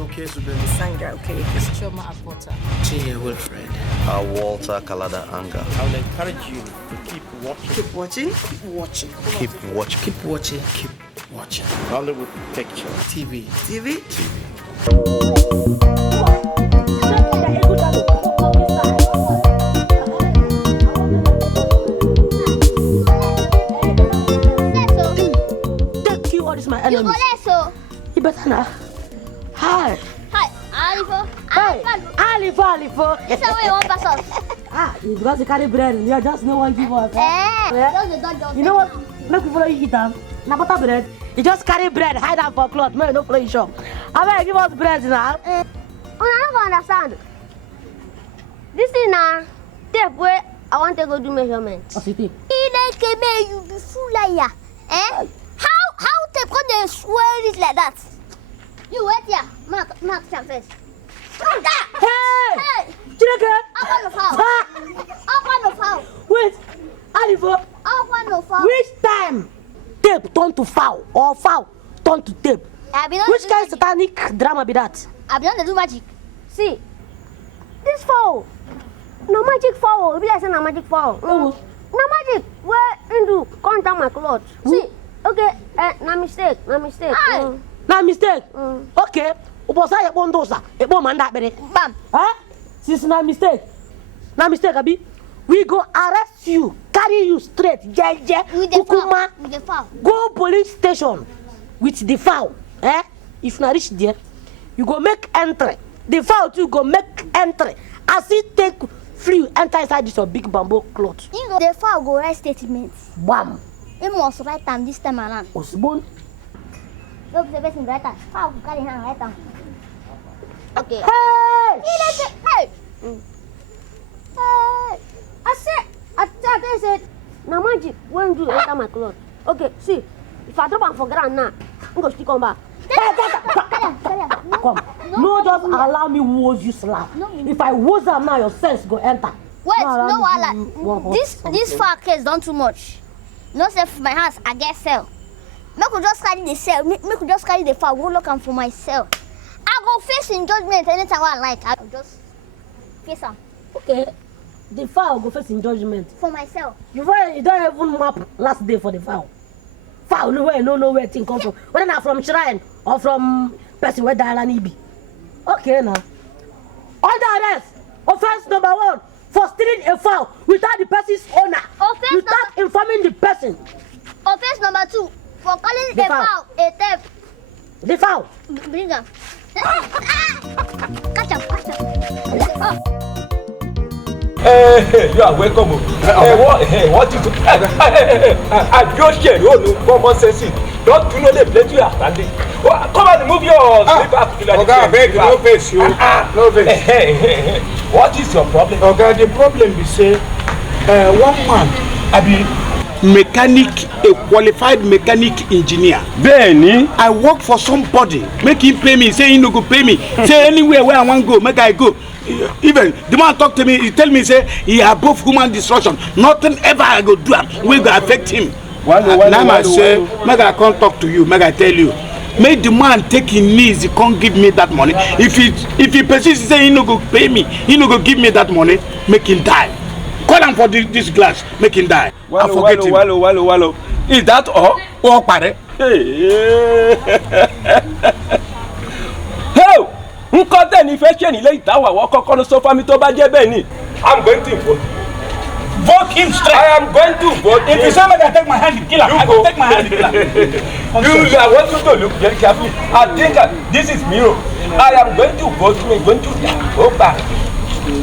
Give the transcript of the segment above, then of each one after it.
okay, Subemi. Sandra, okay. It's Choma Apota. Chinya Wilfred. Walter Kalada Anga. I will encourage you to keep watching. Keep watching. Keep watching. Keep watching. Keep watching. Keep watching. Nollywood Picture. TV. TV. Thank you, all this my enemies. You better now. Hi. Hi, Alifo. Hey, Alifo. This is where you want pass us. It's because you carry bread and you just no one give us. You know what? Make people eat them. Now butter bread. You just carry bread, hide them for cloth. Man, no play shop. I mean, give us bread now. I don't understand. This is now tape where I want to go do measurements. What's it? You be fool liar. Eh? How tape can they swear it like that? You wait here. Mark some face. Hey! Hey! Dikeh! Open the foul. Open the foul. Wait! Alifo! Open the foul. Which time tape turn to foul or foul turn to tape? Which kind of satanic drama be that? I be done do magic. See, this foul. No magic foul. It be like say no magic foul. No magic. Where into contact my clothes. See, okay, no mistake. Na mistake. Okay. Ubosa ye bondosa. E bo manda bere. Bam. Huh? Since na mistake. Abi. We go arrest you, carry you straight, jeje, kukuma, with the foul. go police station with the foul. Eh? If na reach there, you go make entry. The foul too go make entry. As he take free, enter inside this big bamboo cloth. The foul go write statements. Bam. He must write them this time around. Osbon. Look the person write them. Foul carry hand write them. Okay. Hey! Hey! I said, no magic, when do you enter my clothes? Okay, see, if I drop them for ground now, I'm going to come back. Come. No, just allow me woes you slap. If I woes them now, your sense go enter. Wait, no, this far case done too much. No self my hands, I get cell. Make could just carry the cell, make could just carry the file, go look am for myself. I go face in judgment anytime I like. I just face am. Okay. The file go face in judgment. For myself. You don't even map last day for the file. File no where thing come from. Whether not from shrine or from person where Diana be. Okay now. Under arrest. Offense number 1 for stealing a file without the person's owner. Without informing the person. Offense number 2 for calling the file a tape. The file. Bring am. Catch him. Oh. You are welcome. What is it? I just share you common sense. Don't you know the place you are standing? Come on, move your slipper. Okay, beg no face you. No face. What is your problem? Okay, the problem is say one man mechanic, a qualified mechanic engineer. Then I work for somebody, make him pay me, say he no go pay me. Say anywhere where I want go, make I go. Even the man talk to me, he tell me say he above human destruction. Nothing ever I go do will go affect him. Now I say, make I come talk to you, make I tell you. Make the man take his knees, he can't give me that money. If he persists, say he no go pay me, he no go give me that money, make him die. Call him for this glass, make him die. I forget him. Wallo. Is that all? Oh, pare. Hey! Nǹkan tẹ́ ní fẹ́ ṣe nílé ìtawà wọ́n kọ́kọ́ ló sọ fún mi tó bá jẹ́ bẹ́ẹ̀ ni. I'm going to vote. Vote him straight. I am going to vote. If you say make I take my hand, kill him. I go take my hand, kill him. You are want to look very carefully. I think this is me. I am going to vote. He is going to die. Oh, back.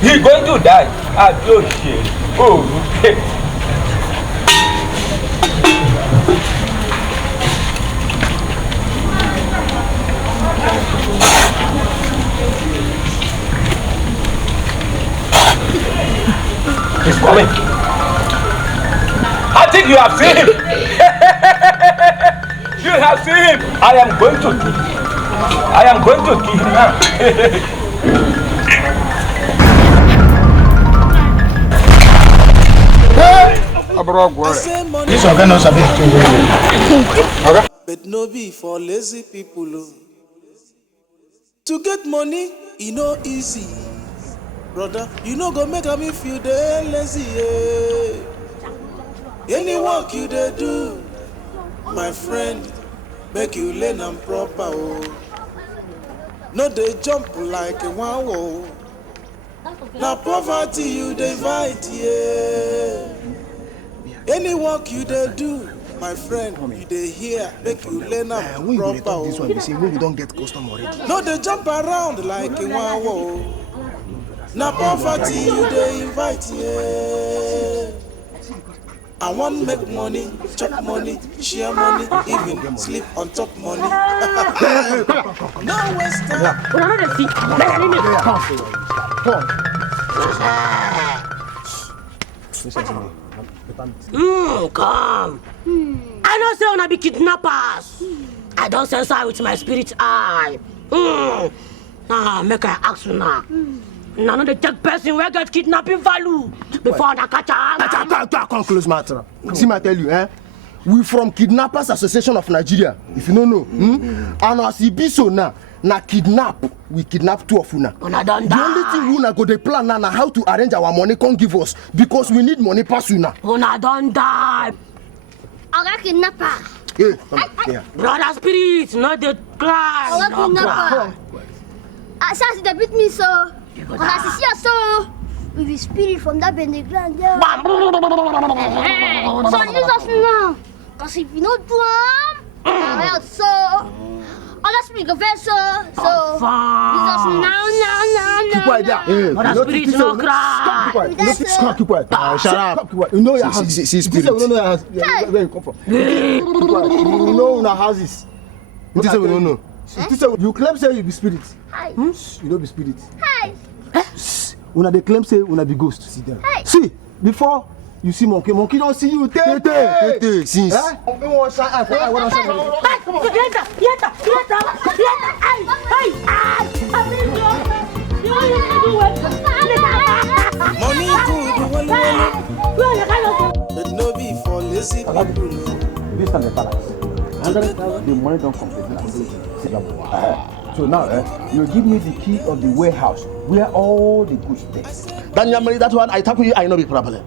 He is going to die. I don't care. Oh, okay. He's coming. I think you have seen him. You have seen him. I am going to kill him. I am going to kill him now. This organ knows a bit too well. But no be for lazy people. To get money, e no easy. Brother, you no go make me feel dey lazy. Any work you dey do, my friend, make you learn am proper. No dey jump like a wow. Na poverty you dey fight, yeah. Any work you dey do, my friend, you dey hear, make you learn am proper. This one, you see, we don't get custom already. No dey jump around like a wow. Na poverty you dey invite, yeah. I want make money, chop money, share money, even sleep on top money. No waste time. Come. I don't say wanna be kidnappers. I don't censor with my spirit eye. Nah, make I ask you now. Now, no, the take person where get kidnapping value before I catch her. Come close, matter. See, I tell you, we from Kidnappers Association of Nigeria. If you don't know, and as it be so now, we kidnap two of you now. The only thing we go the plan now how to arrange our money can't give us because we need money pass you now. Una don't die. I got kidnapper. Yeah. Brother spirit, not the cry. I got kidnapper. Since they beat me so. When I see you so, with the spirit from that bend the ground, yeah. So use us now, cause if you don't do them, so other spirit go first, so use us now. Keep quiet there. Brother spirit, no cry. Keep quiet. Shut up. You know your houses. See spirit. You know your house. Where you come from? You know your houses. What is it we don't know? You claim say you be spirit. You don't be spirit. Hi. Una they claim say una be ghost. See them. See, before you see monkey don't see you. Tete. Since. Money good, but no be for lazy people. This time the palace. The money don't complete. So now, you give me the key of the warehouse where all the goods stay. Then that one I talk with you, I know the problem.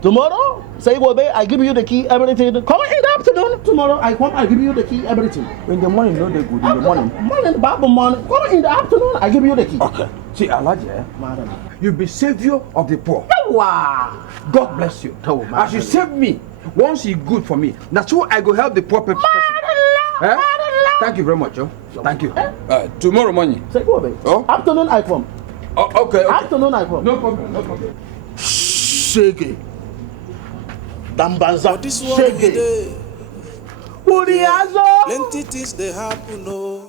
Tomorrow, say I give you the key, everything. Come in the afternoon. Tomorrow I come, I give you the key, everything. In the morning, no, they good. In the morning. Morning, come in the afternoon, I give you the key. Okay. See, Alaje, you be savior of the poor. Wow. God bless you. As you save me, once you good for me, that's why I go help the poor person. Thank you very much, Thank you. Tomorrow morning. Say go, baby. Afternoon I come. Okay. Afternoon I come. No problem. Shege. Dambanza. This one Shege. Uriazo. Plenty things they happen, no.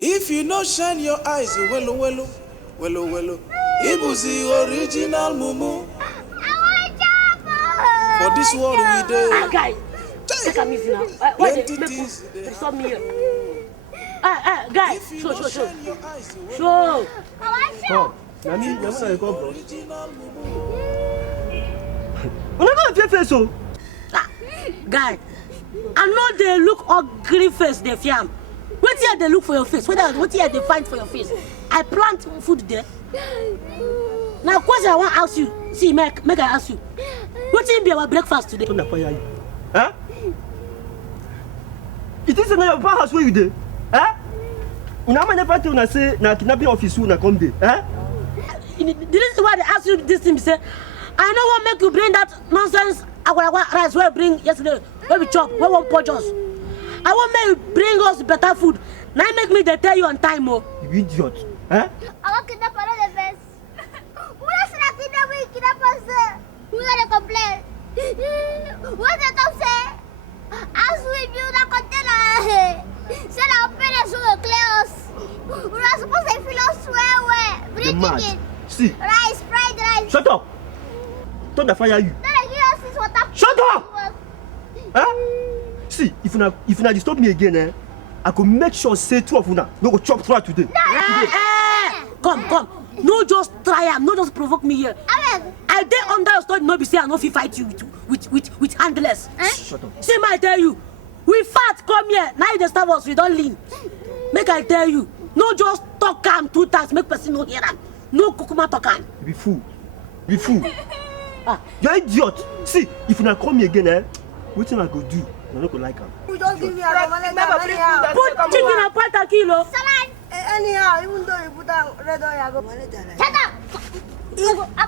If you no shine your eyes, wello. Ibuzi original mumu. For this world we do. Guys, take a miss now. Wait, stop me here. Guys, show. Guy, I know they look ugly face, they fiam. What here they look for your face? What here they find for your face? I plant food there. Now, question I want to ask you. See, make I ask you. What will be our breakfast today? Huh? It is not your house where you there. Huh? Una never tell una say na kidnapping office una come there. Huh? This is why they ask you this thing. Say, I know what make you bring that nonsense agwa rice where bring yesterday. Where we chop, where one porch us. I want make you bring us better food. Now make me they tell you on time, oh. You idiot. Huh? I want kidnap another best. Who is that kidnap us? Who gonna complain? What the top say? As we build a container, said our parents will clear us. We are supposed to fill us where? Bring chicken. See. Rice, fried rice. Shut up. Don't I fire you. Shut up! Huh? See, if you disturb me again, I could make sure say two of you no go chop through today. Come. No just try am, no just provoke me here. I dey under your story, no be say I no fit fight you with handless. Shut up. See, I tell you, we fat come here, now you dey starve us, we don't lean. Make I tell you, No just talk am 2 times, make person no hear am. No kukuma talk am. Be fool. Be fool. You're idiot. See, if you not call me again, what I go do? I don't go like am. You don't give me a anyhow. Put chicken and pot a kilo. Salad. Anyhow, even though you put down red oil, I go manage that. Shut up. I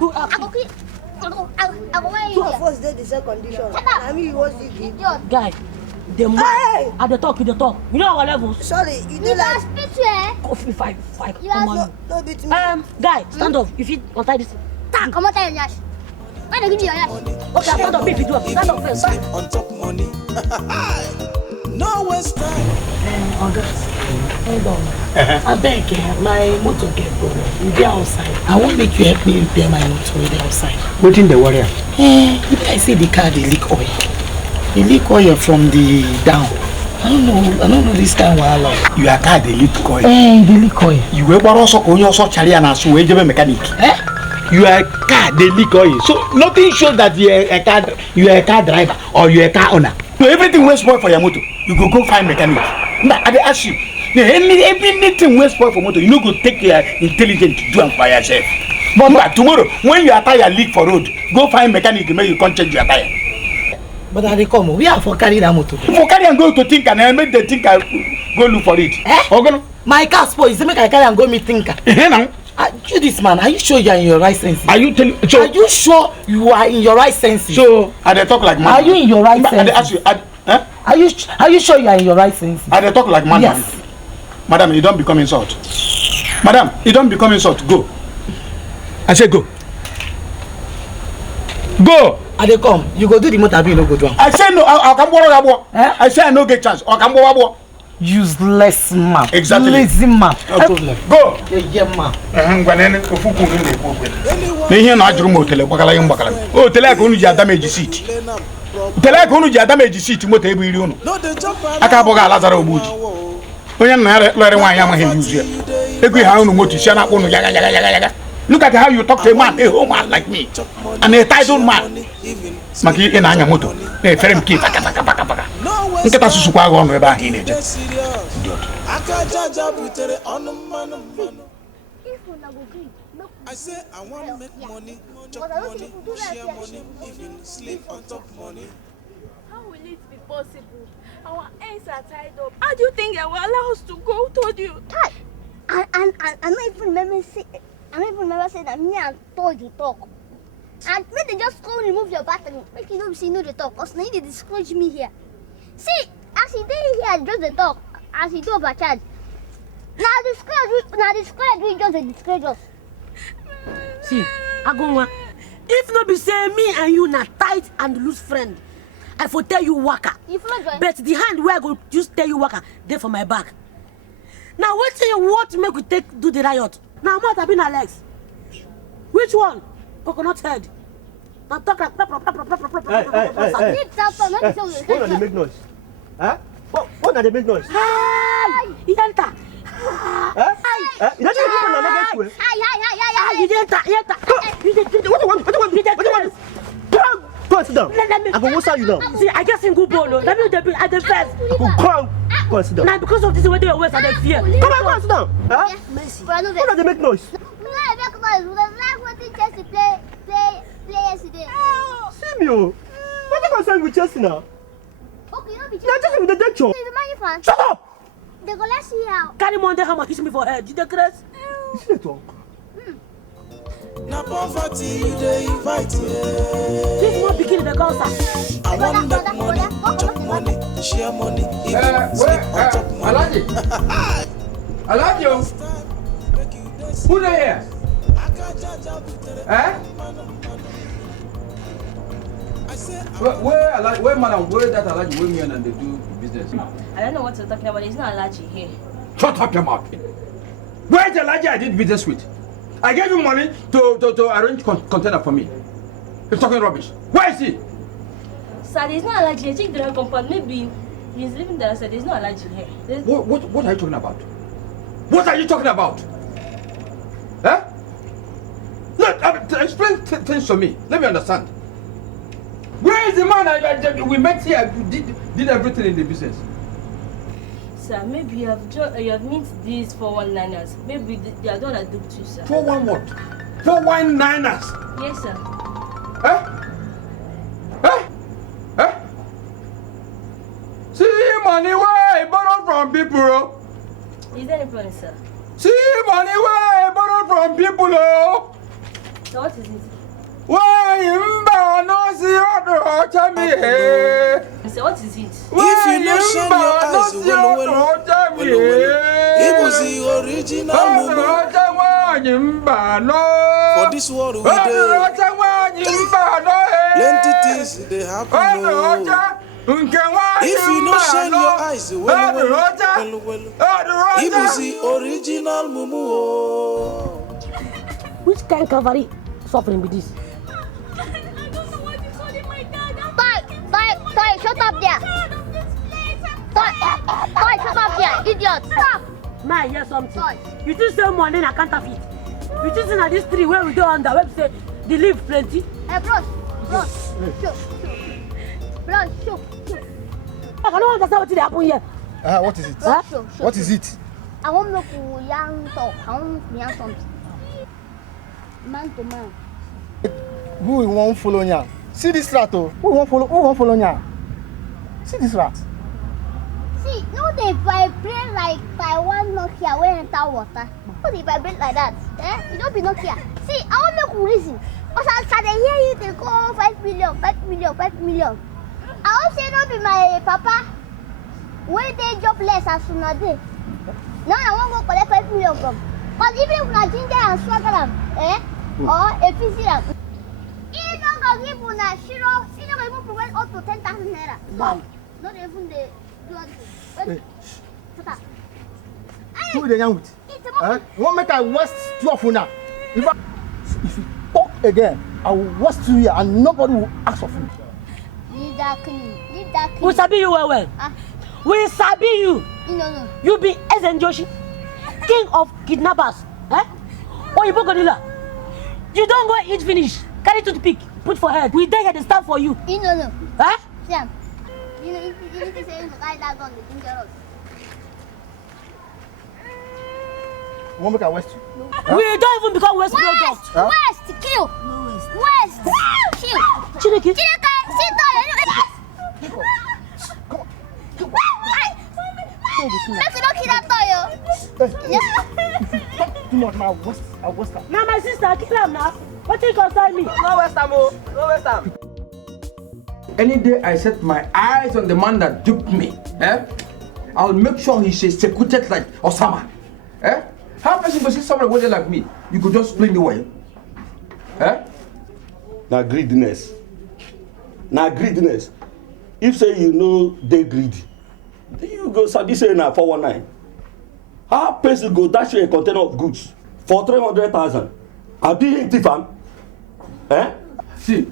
go where you of us did the same condition. I mean, you was the idiot. Guy, the man at the talk, you know our levels. Sorry, you do you like. must spit here. Coffee 5. You Come are on. No, beat me. Guy, stand up. If you untie this. Come on, tell your yash. Why don't you give me your yash? Okay, stand up. If you do, stand up first. Sleep on top money. No waste time. August, hold on. I beg, my motor get broken. You be outside. I won't make you help me repair my motor with the outside. What in the warrior? I see the car, they leak oil. They leak oil from the down. I don't know this kind of wahala. You are car, they leak oil. They leak oil. You were also on your chari and as well, mechanic. You are a car, they leak oil. So nothing shows that you are a car driver or you are a car owner. So everything will spoil for your motor. You go find mechanic. Now I ask you, anything will spoil for motor. You know go take your intelligence to do it by yourself. But tomorrow, when your tire leak for road, go find mechanic make you can't change your tire. But I come, we are for carry that motor. For carry and go to think and make the thinker go look for it. My car spoil. You say make I carry and go meet thinker. You this man, are you sure you are in your right senses? Are you sure you are in your right senses? So I they talk like man. Are you in your right senses? I ask you, Are you sure you are in your right senses? I they talk like man. Yes. Madam, you don't become insult. Madam, you don't become insult. Go. I say go. Go. I they come. You go do the motor, you no go do. I say no. I can borrow. I say I no get chance. I can borrow. Useless man. Exactly. Lazy man. No problem. Go. Yeah, man. Here na ajuru motel bakala yim bakala. Oh, tele ko nu ja damage seat. Tele ko nu ja damage seat moto ebu iri unu. Aka boga Lazaro Obuji. Onye na lere nwa ya ma he use. Egu ha unu moto sia na kunu yaga. Look at how you talk to a man, a whole man like me. And a titled man. Maki ina anya moto. Na ferem ki paka. Nketa susu kwa go onu ebe a ine je. I say I want to make money, chop money, share money, even sleep on top money. How will it be possible? Our ends are tied up. How do you think I will allow us to go? Who told you? I don't even remember saying that me and told you talk. And when they just go remove your battery, make you know the talk. Because now they discourage me here. See, as he did here, just the talk. As he do overcharge. Now the squad we just discourage us. See, Agunwa, if not be say me and you na tight and loose friend, I for tell you waka. But the hand where I go just tell you waka, there for my back. Now what say you want to make we take do the riot? Now what have been Alex? Which one? Coconut head. Now talk like Hey. What are they make noise? Huh? What are they make noise? Hey! Enter. You don't even Go and sit down. I go what's you now? See, I just in good ball. Let me be at the first. Go and sit down. Now because of this way they always are the fear. Come on, go and sit down. Huh? What are they make noise? See me, oh. What am I saying with Chelsea now? Okay, you'll be just with the deck show. Shut up! They go, let's see how. Carry Monday hammer, kiss me for head. Did they crazy? You see the talk? Na poverty you dey invite here. This one begin the concert. I want make money, chop money, share money, even sleep on top money. Aladio. Who they here? Where madam, where that Alaji with me and they do business? I don't know what you're talking about. It's not allergy here. Shut up your mouth. Where's the Alaji I did business with? I gave you money to arrange container for me. You're talking rubbish. Where is he? Sir, there's no allergy. I checked the compound. Maybe he's living there. So there's no allergy here. What are you talking about? What are you talking about? Huh? Look, explain things to me. Let me understand. Where is the man we met here? Did everything in the business? Sir, maybe you have meant these 419ers. Maybe they are the one that duped you, sir. 41 what? 419ers? Yes, sir. See money where I borrow from people. Is there any problem, sir? See money where I borrow from people. So what is it? Why no see Sir, what is it? If you not shine your eyes, it was the original movie. For this world we do. Plenty things they happen. If you not shine your eyes, it was the original movie. Which kind of cavalry suffering be this? Toy, shut up there. Toy, shut up there, idiot. Stop. May I hear something? You just say money and I can't have it. You just in this tree where we do on the website, they live plenty. Hey, bros, show. I don't understand what happened here. What is it? Show. What is it? I want to young talk. I want to young something. Man to man. Who won't follow ya? See this rat, oh. Who won't follow ya? See this rat. See, no, they vibrate like Taiwan Nokia when enter water. No, they vibrate like that. You don't be Nokia. See, I want to reason. Because I hear you, they call 5 million. I also not be my papa. Where they jobless as soon as they. Now I want to go collect 5 million from. But even if I ginger and swagger or a physical. If not going to give you a shiro, if not going to provide up to 10,000 naira. Wow. Not even the Who the young with? What make I waste 12 now? If you talk again, I will waste 2 years and nobody will ask of you. Leave that clean. We sabi you well. We sabi you. No. You be Ezen Joshi, king of kidnappers. Or you gorilla. You don't go eat finish. Carry toothpick, put for head. We there to stand for you. No. Huh? Sam, you need to say you guys that gun, it's dangerous. What make I waste you? We don't even become West products. West, kill. West, kill. Chineke. Sit down. Make you not kill that toy. Do not now waste. I waste her. Now my sister, kill him now. What you concern me? No waste time, oh. No waste time. Any day I set my eyes on the man that duped me, I'll make sure he's executed like Osama. How person go see someone who like me? You could just play me away. Na greediness. If say you know they greedy, then you go sabi say na 419. How person go dash you a container of goods for 300,000? I be in Tifan. See,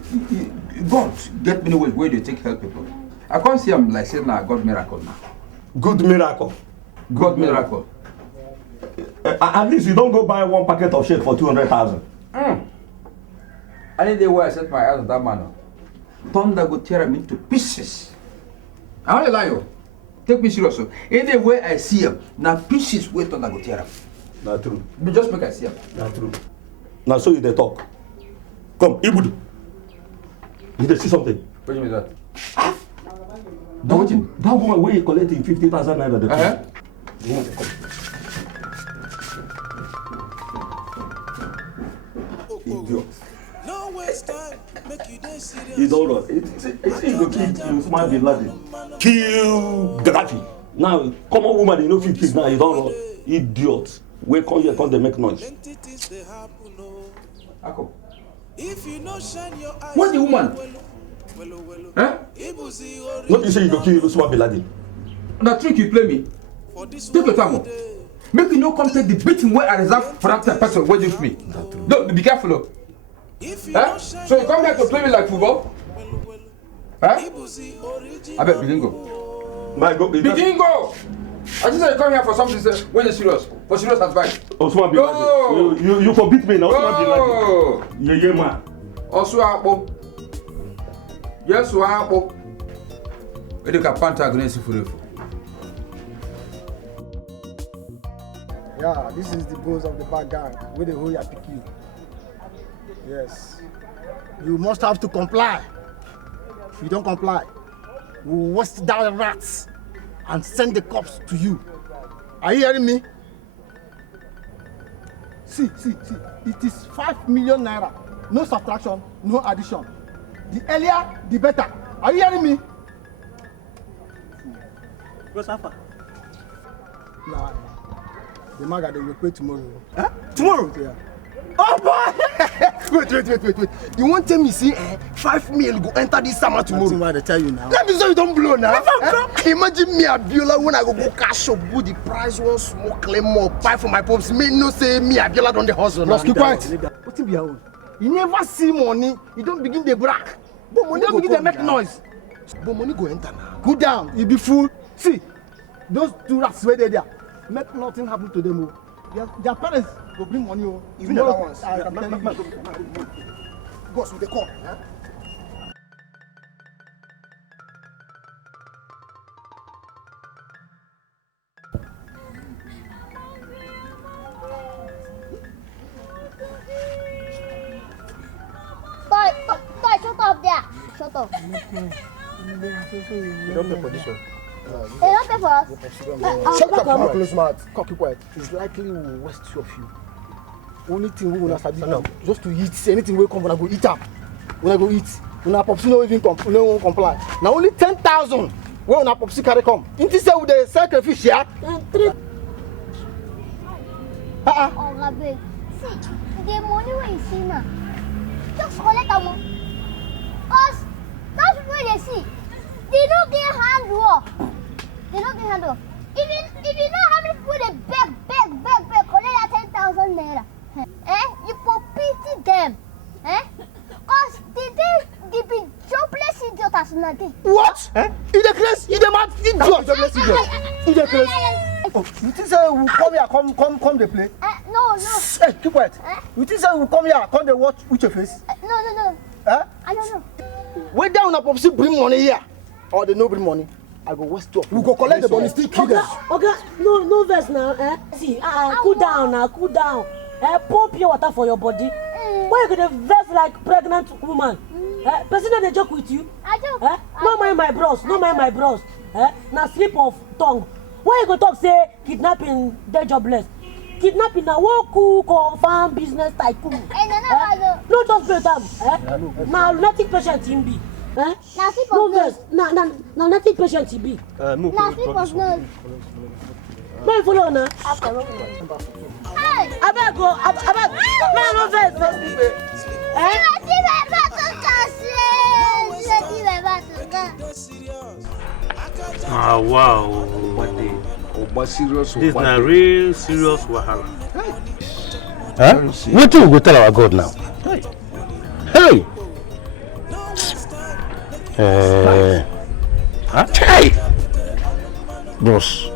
God get me where they take help people. I can't see him like saying God miracle now. Good miracle. God miracle. At least you don't go buy one packet of shit for 200,000. Any day where I set my eyes on that man, thunder go tear him into pieces. I want to lie you. Take me serious. Any day where I see him, now pieces where thunder go tear him. Not true. But just make I see him. Not true. Now so you they talk. Come, Ibudu. You they see something? What do you mean that? That woman where you collecting 50,000 naira the time. Idiot. No waste time. Make you dey serious. It's all right. It's go kill Usman bin Laden. Kill Gaddafi. Now, common woman, you know 50 now, you don't run. Idiot. Wake come here, come they make noise. Ako. If you no shine your eyes. What's the woman? What you say you go kill Usman bin Laden? That trick you play me. Take your time. Make you no come take the beating where I reserve for that person where you me. No, be careful. So you come here to play me like football? I bet begin go. Begin go! I just said you come here for something when you're serious. For serious advice. Osman bin Laden. You forbid me now. Osman bin Laden. Yeah, man. Osuagwu. Yes, Osuagwu. Where you can panta against you for Yeah, this is the boss of the bad gang. Where the whole ya pick you. Yes. You must have to comply. If you don't comply, we'll waste down rats and send the cops to you. Are you hearing me? See. It is 5 million naira. No subtraction, no addition. The earlier, the better. Are you hearing me? What's up? Nah. The maga they will pay tomorrow. Huh? Tomorrow? Yeah. Oh boy! wait. You won't tell me, see, 5 million go enter this summer tomorrow. That's what I tell you now. Let me say you don't blow now. Imagine me Abiola when I go cash up with the price one smoke claim more buy for my pops. Me no say me Abiola don't the hustle. Now keep quiet. What be your own? You never see money, you don't begin the brag. But money don't begin to make noise. But money go enter now. Go down, you be fool. See, those two rats where they there. Make nothing happen to them. Their parents go bring money. Even the other ones. I can tell you. Goes with the call. Shut up there. Shut up. You don't pay for this one. They don't pay for us. Shut up, man. Close mouth. Keep quiet. It's likely we will waste two of you. Only thing we will not do just to eat. Anything we come, we go eat up. We go eat. We not popsi no even come. We won't comply. Now only 10,000. We will not popsi carry come. Inti say with the sacrifice here. Oh, Rabbi. See, the money we see now. Just collect them. Cause that's what they see. They don't get hand work. Even if you know how many people they beg, collect that 10,000 naira. You for pity them. Cause they be jobless idiot as nothing. What? You the crazy? You the mad idiot? You the crazy? Oh, you think say we come here, come they play? No. Hey, keep quiet. You think say we come here, come they watch with your face? No. I don't know. Wait down, popsi bring money here, or they no bring money. I go west up. We go collect the money, still kill them. Okay, no verse now. See, cool down. Pour pure water for your body. Why you gonna verse like pregnant woman? Person they joke with you. I joke. No mind my bros. Now slip of tongue. Why you go talk say kidnapping they jobless? Kidnapping na one cook or farm business tycoon. No just pay them. Now nothing patient him be. No verse. Now nothing patient he be. No follow now. Hey! I better go. No verse. Ah wow. This is a real serious wahala. What do we go tell our God now? Hey! Bros,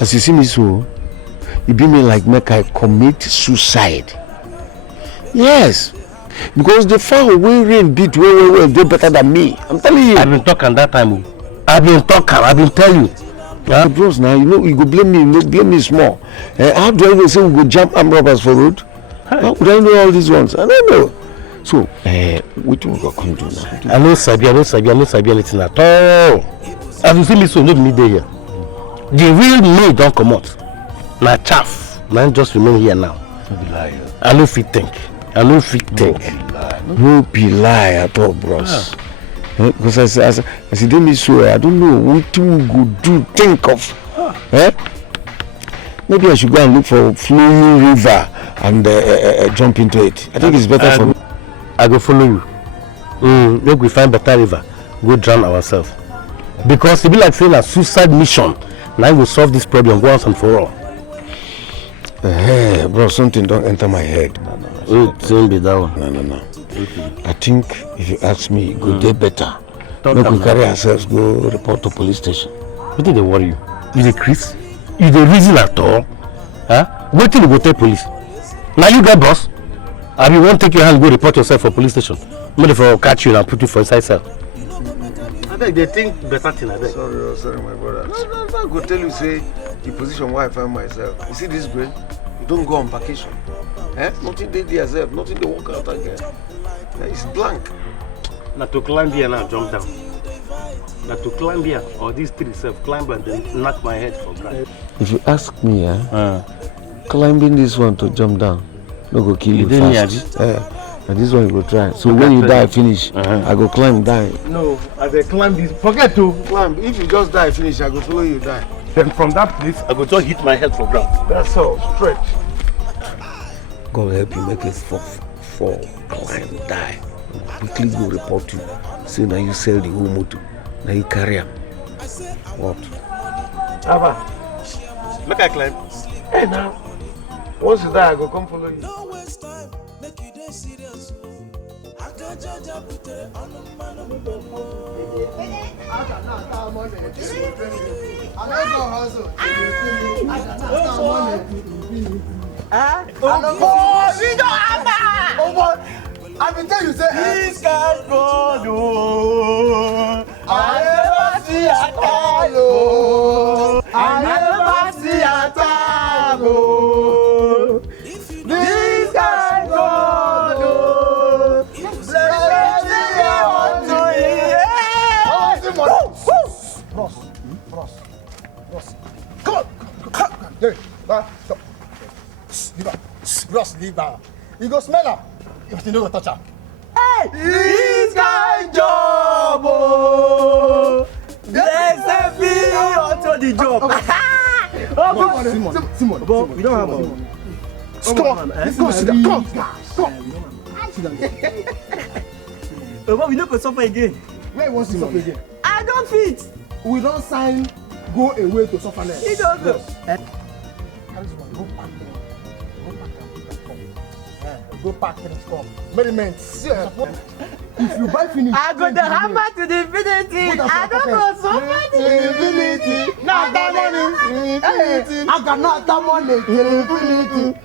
as you see me so, it be me like make I commit suicide. Yes, because the fowl wey rain beat well, they better than me. I'm telling you. I've been talking that time. I've been telling you. Yeah, bros, now you know you go blame me small. How do I go say we go jump armed robbers for road? How would I know all these ones? I don't know. So, what do we go come do now? I no sabi anything at all. As you see me so, no me there here. The real me don't come out. Na chaff. Man just remain here now. I no fit think. No be lie at all, bros. Because as you did me so, I don't know what we go do. Think of. Maybe I should go and look for flowing river and jump into it. I think it's better for me. I go follow you. Make we find better river. Go drown ourselves. Because it be like saying a suicide mission. Now we will solve this problem once and for all. Bro, something don't enter my head. It won't be that one. No. I think if you ask me, it go get better. Make we carry ourselves, go report to police station. What did they worry you? You the Chris? You the reason at all? Wait till you go tell police. Now you get boss. I mean, won't take your hand, go report yourself for police station. Maybe for catch you and put you for inside cell. I beg, they think better thing, I beg. Sorry, my brother. No, go tell you, say, the position where I find myself. You see this brain? You don't go on vacation. Eh? Nothing they do yourself, nothing they work out again. It's blank. Now to climb here now, jump down. Now to climb here, or these three self climb and then knock my head for ground. If you ask me, climbing this one to jump down, no go kill you fast. And this one you go try. So when you die finish, I go climb die. No, as I climb this, forget to climb. If you just die finish, I go follow you die. Then from that place, I go just hit my head for ground. That's all, straight. God help you make it fall, climb, die. Quickly go report you. Say now you sell the whole motor. Now you carry him. What? Abba, make I climb. Hey now, once you die, I go come follow you. I will tell you, say, this can't go, no. I never see a talo. I never see a talo. This can't go, no. Come on. There. Stop. Ross, leave her. You go smell her. If you know touch her. Hey! This guy job! Oh! There's a fee onto the job. Simon. We don't have one. Come on. Come sit down. Come. But we don't go suffer again. Where you want to suffer again? I don't fit. We don't sign go away to suffer next. He don't go. Go pack finish come. Merriment. If you buy finish, I go the hammer to the infinity. I don't go suffer to the infinity. Not that money. I got not that money. Infinity.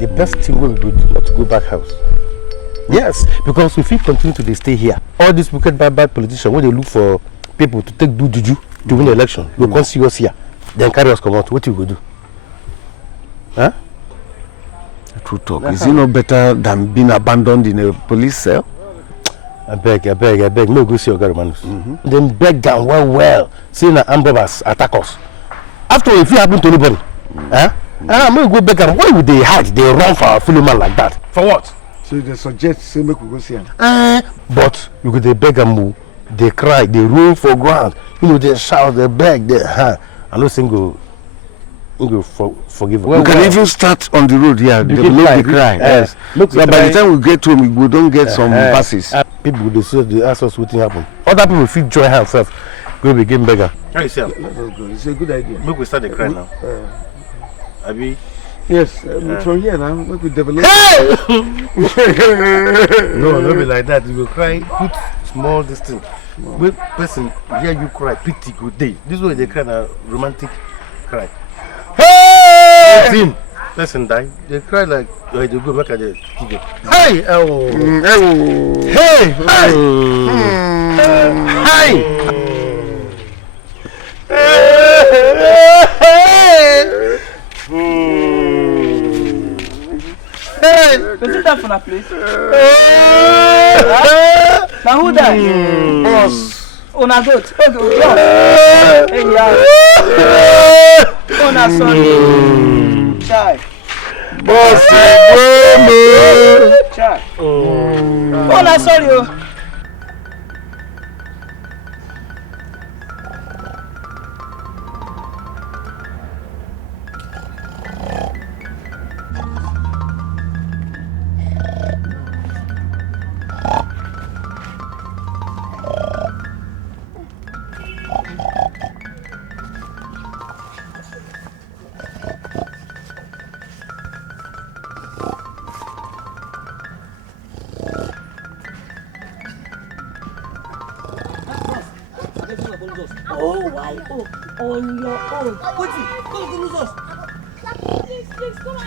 The best thing we will do is to go back house. Yes, because if we continue to stay here, all these wicked bad politicians, when they look for people to take do juju to win the election, they come see us here, then carry us come out. What you go do? Huh? True talk. Is it not better than being abandoned in a police cell? I beg. No go see your government. Then beg down well. See the armed robbers attack us. After if it happen to anybody, I'm going to go beg them. Why would they hide? They run for our fellow man like that. For what? So they suggest say make we go see him. But you go they beg them, they cry, they roll for ground. You know, they shout, they beg, I no single forgive them. We can even start on the road here. They will cry. Yes. So by the time we get home, we don't get some passes. People they ask us what happened. Other people feel joy themselves. Go begin beggar. How you say? Let us go. It's a good idea. Make we start the cry now. Abi. Yes, from here now, we could develop. No, don't be like that. You will cry, put small this thing. When person hear you cry, pity good day. This way they cry a romantic cry. Hey! Team, person die. They cry like they go back at the TV. Hey! Oh! Hey! Hey! Hey! Is it that for a place? Now who died? Boss. Una goat. Hey, yeah. Una sorry. Chai. Boss. Chai. Una sorry. Oh, why? Oh, on your own. Kuti, go lose us. Please, come on.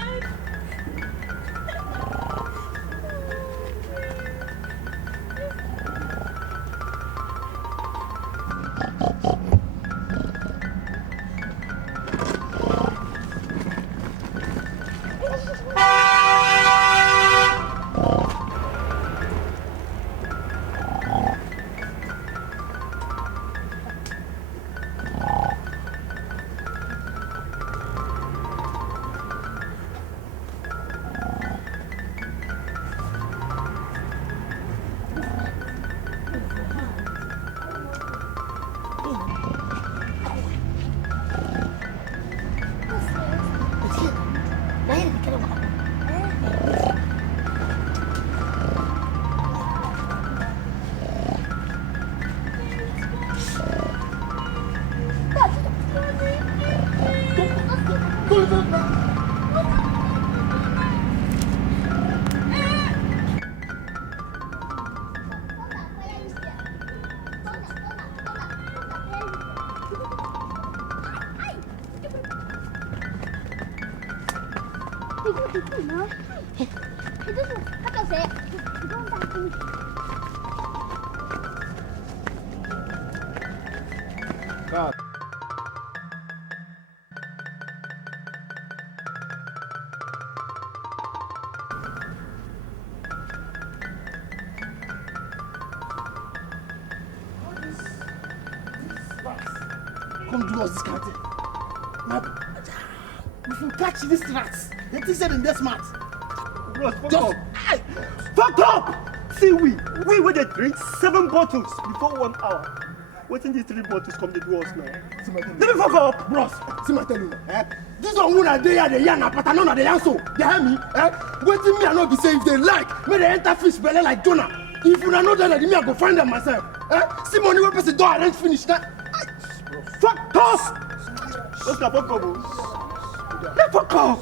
God. Come do us this kind of thing. If you catch these rats, they think they're smart. Bros, fuck up. Fuck up! See, we were they drink 7 bottles before 1 hour. Waiting these 3 bottles come to do us now. Let me fuck up! Bros, see my tell you, this one who are there, the yarn, but I know the yarn so. They hear me, waiting me, I know be say if they like, may they enter fish belly like Jonah. If you don't know that, me, I go find them myself. See money, when person don't arrange finish that. Fuck off! Let's go, fuck up. Let fuck off!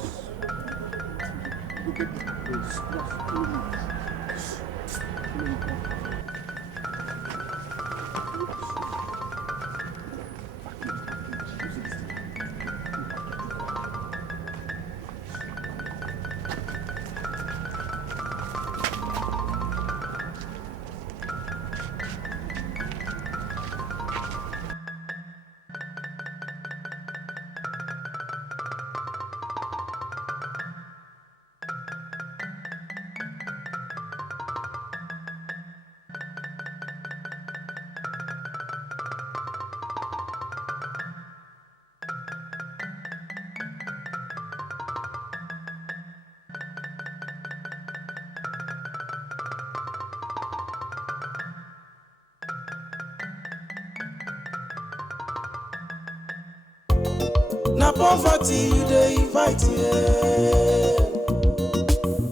Na poverty you dey invite here.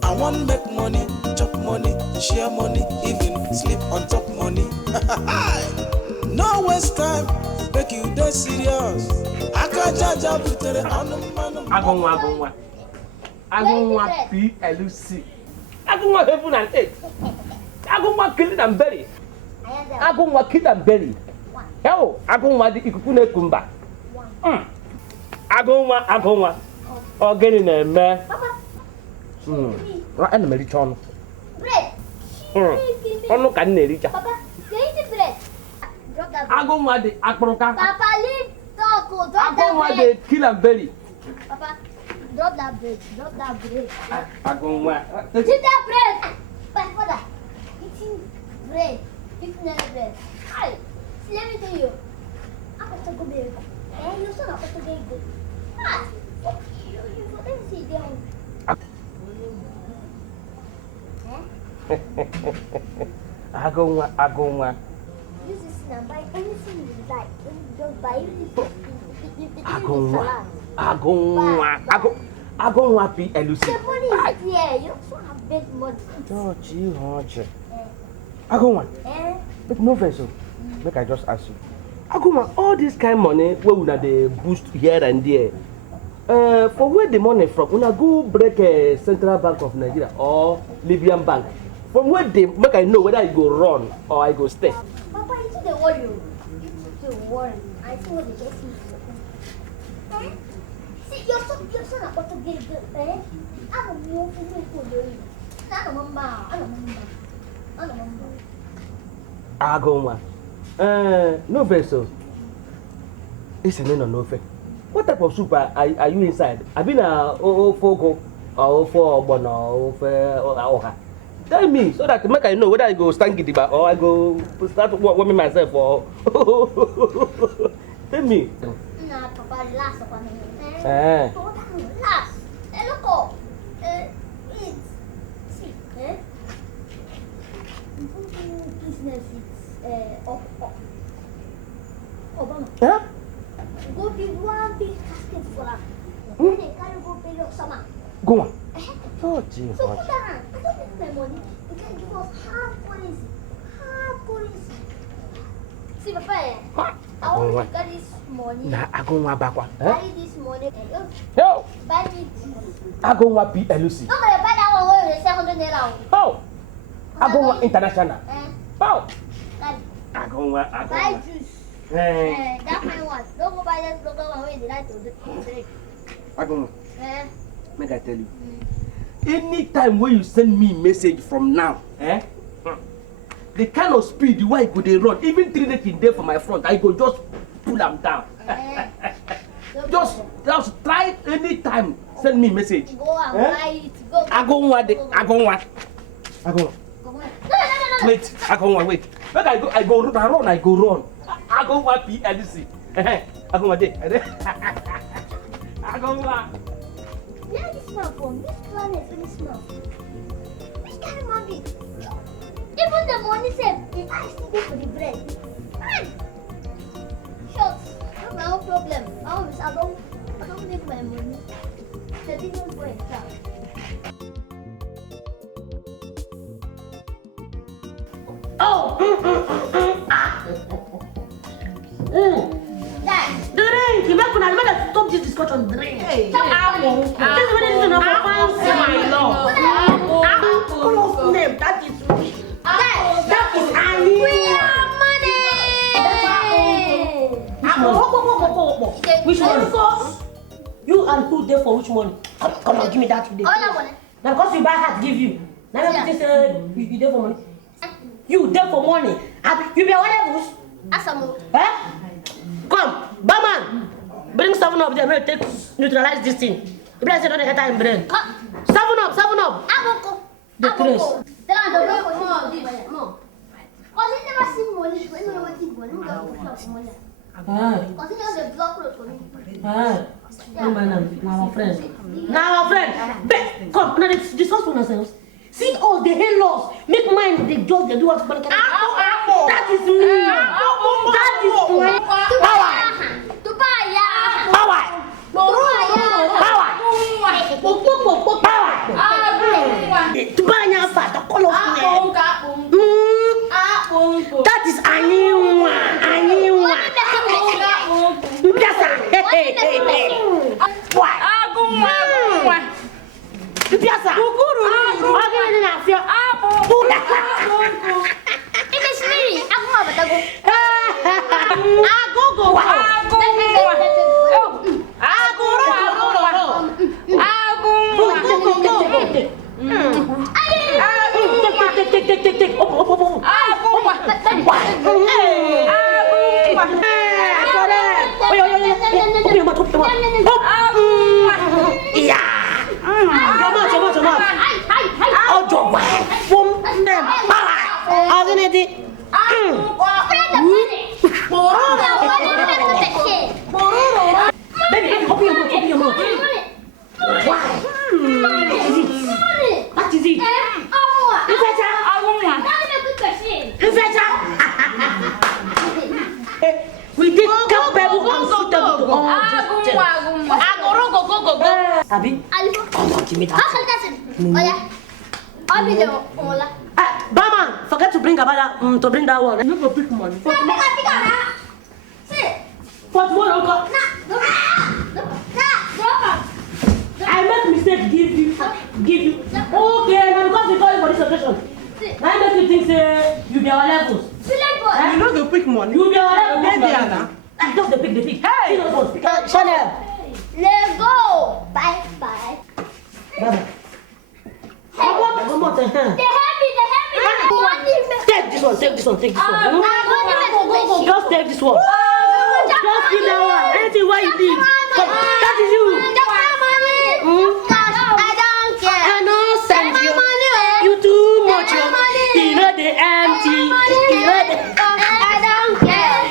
I want make money, chop money, share money, even sleep on top money. No waste time, make you dey serious. Akajaja butere anumanu. Agunwa PLC. Agunwa heaven and earth. Agunwa kill and bury. Agunwa kill and bury. Hell, Agunwa di ikuku na kumba. Agunwa. Ogeni na eme. Ra ena meri chono. Bread. Onu ka na ericha. Papa, can you eat bread? Drop that bread. Agunwa di akproka. Papa, leave talk. Drop that bread. Agunwa di kill and bury. Papa, drop that bread. Agunwa. Eat that bread. My father, eating bread. Eating bread. Hi, let me tell you. I'm going to go there. And you saw I'm going to go. Ah, fuck you. You let me sit down. Agunwa. Use this now. Buy anything you like. Just buy it. Agunwa PLC. The money is here. You also have big money. George. Agunwa. But no vessel. Make I just ask you. Agunwa, all this kind of money where una dey boost here and there. For where the money from? Una go break Central Bank of Nigeria or Libyan Bank. From where they make I know whether I go run or I go stay. Papa, you see the worry. You see the worry. I see what they just see. See, your son about to get good, eh? I'm a new fool. I'm a mama. Agunwa. No vessel. It's a name or no fair. What type of soup are you inside? I've been a fogo or for bono or for tell me so that make I know whether I go stand gidiba or I go start warming myself or tell me. Nah, Papa, relax upon me. Relax. Look, eat. See, business is Obama. Huh? Go big one big casket for her. Then they carry go pay your summer. Go on. Oh, gee. So put that on. I don't need my money. You can give us half policy. See, Papa. I want to get this money. Na Agonwa bakwa. Carry this money. Yo. Buy me. Agonwa PLC. No, but buy that one where you say 100 naira. Oh. Agonwa International. Oh. Agonwa. Buy juice. That kind one. Don't go buy that local one where they like to drink. Agonwa. Make I tell you. Anytime when you send me message from now, the kind of speed the way I go dey run, even 3 days in there for my front, I go just pull them down. Just try anytime send me message. Go and buy it. Go. Agonwa. Wait, Agonwa, wait. Make I go run. Agonwa PLC. Agonwa dey. Agonwa. Where this smell from? This planet really smell. Which kind of money? Even the money said, I still go for the bread. Short. That's my own problem. I don't need my money. The thing is for extra. Dad. Drink. You better stop this discussion. Drink. Hey. Apple. This is what it is in our fancy. Apple. Name. That is me. That is Annie. We are money. Which one? You and who there for which money? Come on, give me that today. Now because you buy hat, give you. Now you say you there for money. You there for money. You be a whatever. Asamo. Come, Baman. Bring 7 up there. Take neutralize this thing. You better say don't enter in brain. 7 up. Aboko. The Chris. Tell her the way for more of this. More. Cause he never seen money. When you want it, money, we don't push up money. Cause he has a block road for me. Now our friend. Come, now let's discuss for ourselves. See all the hell laws. Make mine the judge they do what money can. That is me. That is my power. That is Aniwa. It is me. Baby, open your mouth. Why? What is it? We did capable and suitable to all Abi? Come on, give me that. Oh yeah. I'll be there. Barman, forget to bring about that, to bring that one. You go pick money. Pick What more, Uncle? I make mistake, give you. Okay, now because we call you for this occasion. Now make you think say you be our levels. You know the pick money. You be our levels. Just the pick. Hey! Chanel. Let's go. Bye. Bye. Come on. They help me. Take this one. Go. Just take this one. Just give that one. Anything what you need. Come on. That is you. I don't care. I know send you. You too much. You know the empty. I don't care.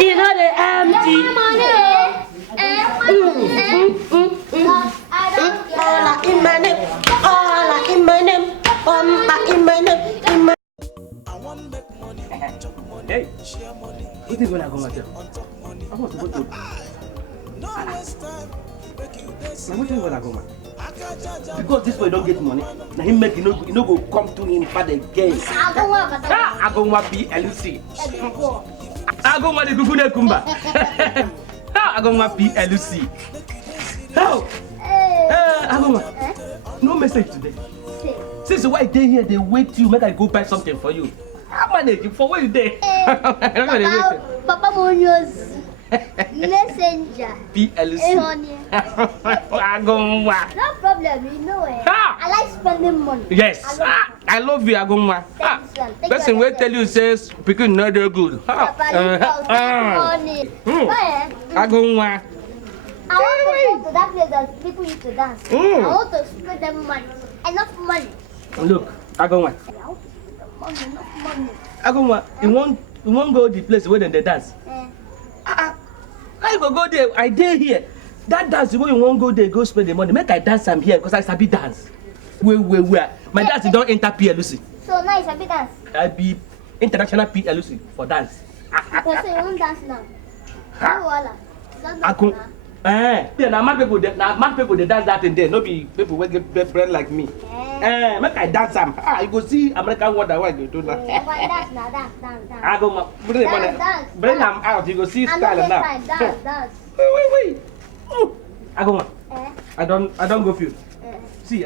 You know the empty. All in my name. Hey, what is going to go myself? I want to go to. Now what is going to go, man? Because this way don't get money. Now him make you know go come to him for the game. I go want PLC. I go want the Gugune Kumba. I go want PLC. Oh, I go want. No message today. Since why they here, they wait you, make I go buy something for you. I manage for where you there. Papa Monyo's messenger. PLC. I go want. No problem, you know it. I like spending money. Yes, I love you, Agumwa. Person will tell you says because not very good. Papa, you got money. Agumwa. I want to go to that place that people used to dance. I want to spend them money. Enough money. Look, Agumwa. Enough money. Agumwa, you won't go to the place where they dance. I go there. I dare here. That dance the way you won't go there, go spend the money. Make I dance am here because I sabi dance. Where? My dance don't enter PLC. So now you sabi dance? I be international PLC for dance. So you won't dance now? No, yeah, now mad people they dance that in there. No be people will get bread like me. Make I dance am. You go see American Wonder why you do now. Dance. I go bring them out. You go see style now. Dance. Wait. I go I don't go feel. See,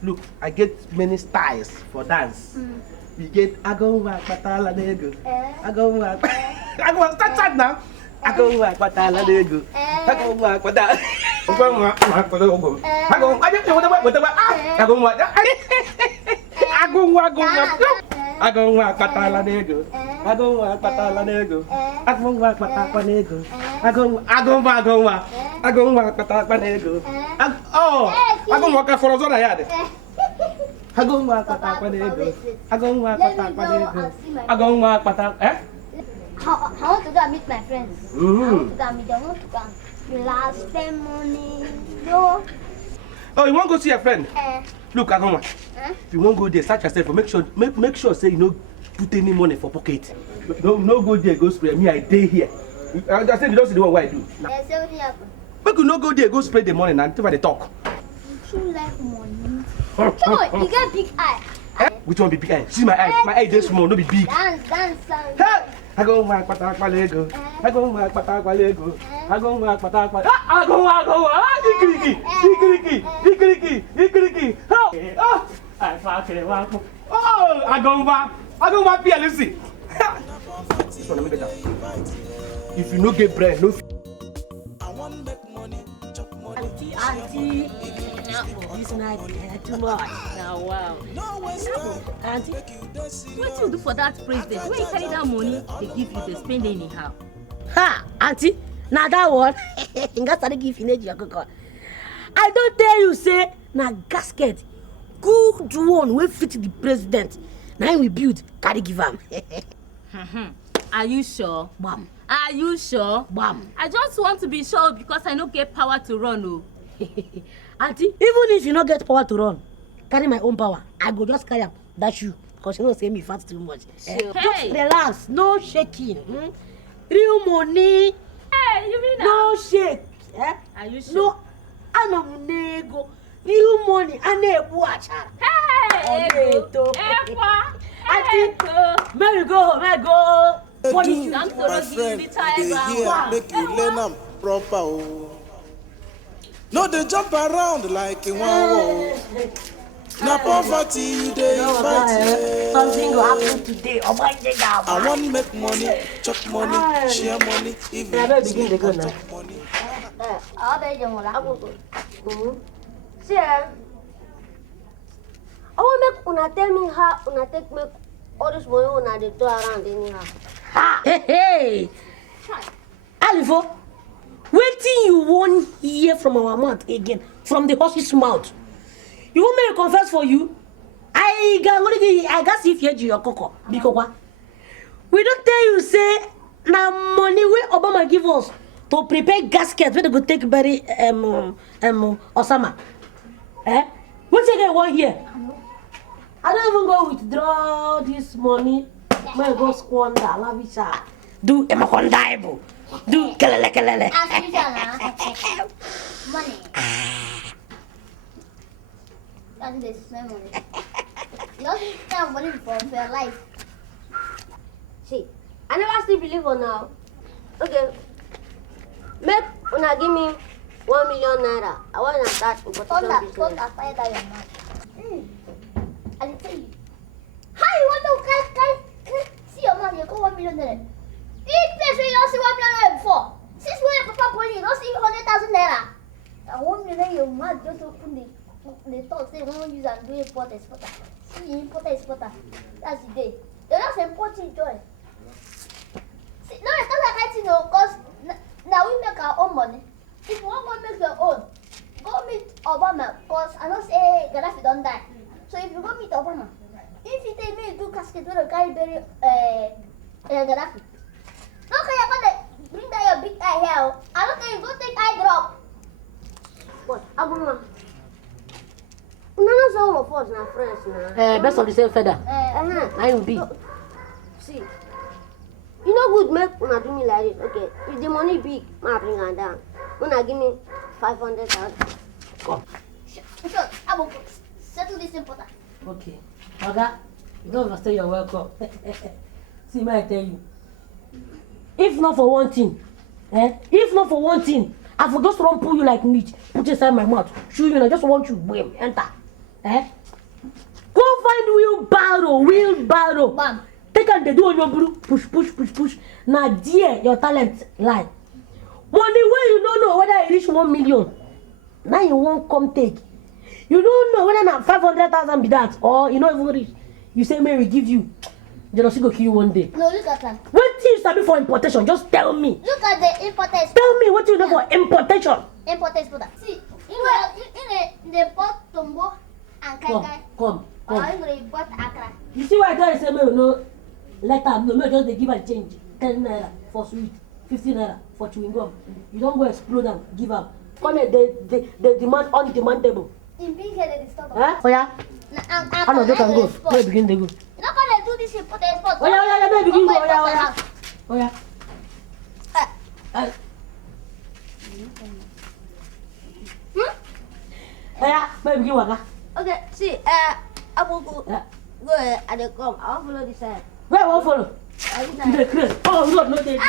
look, I get many styles for dance. We get I go patala nego. I go start now. I go patala nego. I go patala. I want to go and meet my friends. I want to go and meet them. I want to go and relax, spend money. No. Oh, you want to go see your friend? Look, Agoma. If you want to go there, search yourself. Make sure say you no put any money for pocket. No go there, go spray. Me, I day here. I just say you don't see the one what I do. Make you no go there, go spray the money and until they talk. You like money? Come on, you get big eye. Which one be big eye? See my eye. My eye is small, no be big. Dance. I go work patakwa lego. I go work patakwa lego. I go work patakwa. I go Ikiriki. Oh, I fucking want. Oh, I go work PLC. This one, let me get that. If you no get bread, no. Auntie, this night too much. Now, wow. Auntie, what you do for that president? When you carry that money, they give you, they spend anyhow. Ha, Auntie, now that one, you got to give you your cocoa. I don't tell you, say, na gasket, good one, we fit the president. Now we build, carry give him. Are you sure? Bam. Are you sure? Bam. I just want to be sure because I don't get power to run. Oh. Auntie, even if you don't get power to run, carry my own power. I go just carry up that shoe because you don't say me fat too much. Sure. Just relax, no shaking. Real money. Hey, you mean no shake. Are you sure? No, I don't nego. Real money, I never watch her. Hey, Auntie, may we go, may go. My friend, they here make you learn them proper. No, they jump around like a wow. Na poverty you dey fight. Something will happen today. Oh my God! I want make money, chop money, share money, even begin to go now. money. See, I want make una tell me how una take make all this money una dey do around anyhow. Hey! Alifo, waiting you won't hear from our mouth again, from the horse's mouth. You want me to confess for you? I got see if you your cocoa. Because what? We don't tell you say na money where Obama give us to prepare gasket where they go take bury Osama. What you get one here? I don't even go withdraw this money. May go squander, lavisha. Do emakondaibo. Do kelele. Money. That's the same money. You don't have money for your life. See, I never still believe her now. Okay. Make una give me 1 million naira. I want to start importation business. Thunder, fire that your mouth. I tell you. How you want to see your mouth? You got 1 million naira. This place where you don't see 1 million naira before. Since when your papa put you don't see 100,000 naira. And 1 million your mouth just open the talk say won't use and do import exporter. See importer exporter. That's the day. They're not importing joy. See, no, it's not like I think because now we make our own money. If you want to make your own, go meet Obama because I don't say Gaddafi don't die. So if you go meet Obama, if you tell me you do casket with a guy bury Gaddafi, no, can you bring down your big eye here? I don't think you go take eye drop. What? Abuma. None of all of us are friends now. Best of the same feather. I will be. See, you know good make una do me like this. Okay, if the money big, I bring her down. Una give me 500,000. Come. Sure, I will settle this important. Okay. Oga, you don't understand you're welcome. See, may I tell you. If not for one thing, if not for one thing, I for just run pull you like meat, put inside my mouth, show you, I just want you, boom, enter. Go find wheelbarrow. Bam. Take out the do on your blue, push. Now, dear, your talent lie. Money where you don't know whether I reach 1 million. Now you won't come take. You don't know whether not 500,000 be that, or you know even reach. You say, may we give you. Jealousy go kill you one day. No, look at that. What do you study for importation? Just tell me. Look at the importers. Tell me what you know for importation. Importers for that. See, in the pot tombo and kai. Come. I'm going to import Accra. You see why I tell you say, no, let them no, just they give a change. 10 naira for sweet, 15 naira for chewing gum. You don't go explode and give up. Come here, they demand undemandable. In big head, they stop. Oh yeah? I know they can go. They begin to go. You're not going to do this import export. Oh yeah, they begin go. Oh yeah. Yeah, baby, begin waka. Okay, see, I will go. Go ahead, I will come. I will follow this side. Where I won't follow? You the crazy. Oh, Lord, no, they. You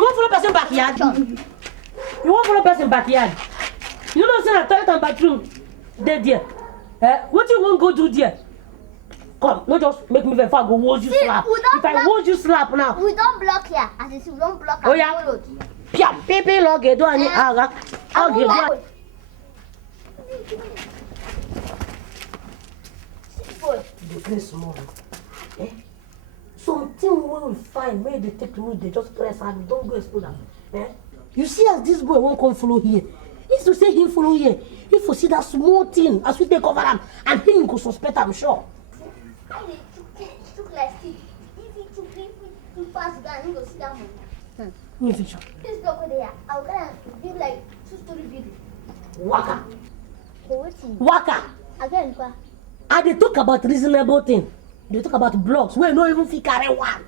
won't follow person backyard. You won't follow person backyard. You know, say toilet and bathroom. They there. What you won't go do there? Come, not just make me very far go watch you slap. If I watch you slap now. We don't block here. As you see, we don't block. Oh yeah. Piam, pepe, log, do any aga. I'll get one. The place small. Something we will find where they take root, they just press and don't go explode them. You see, as this boy won't come follow here. If you say him follow here, if you see that small thing, as we take cover him, and him go suspect, I'm sure. Took like stick. If he took too fast, then he go sit down. This block over there, I'll kind of build like 2-story building. Waka. Waka. Again, and they talk about reasonable thing. They talk about blocks where no even fit carry one.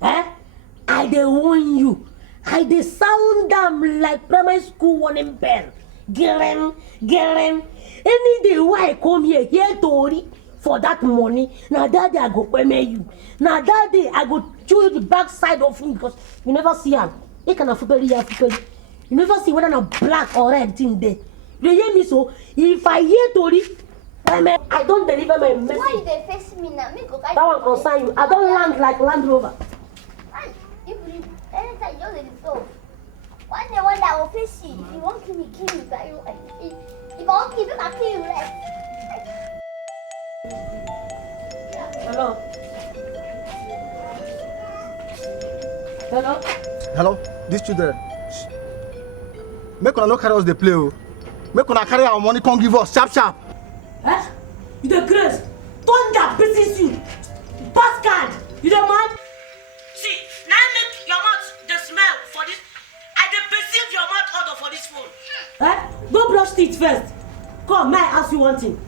I they warn you. I they sound them like primary school warning bell. Geren. Any day why I come here Tori for that money. Now that day I go pay you. Now that day I go show you the back side of him because you never see him. He can afford you never see whether a black or red thing there. You hear me so? If I hear Tori, I don't deliver my message. Why they face me now? That one concern you. I don't land like Land Rover. Anytime you're the stove. One day I will face you. If you won't kill me, kill me. If I won't kill you, I'll kill you. Hello, these children. Make una no carry us the play. Make una carry our money, come give us sharp. You the grace. Thunder pisses you. Bastard. You don't mind? See, now make your mouth the smell for this. I dey perceive your mouth odor for this phone. Go brush teeth first. Come, may I ask you one thing?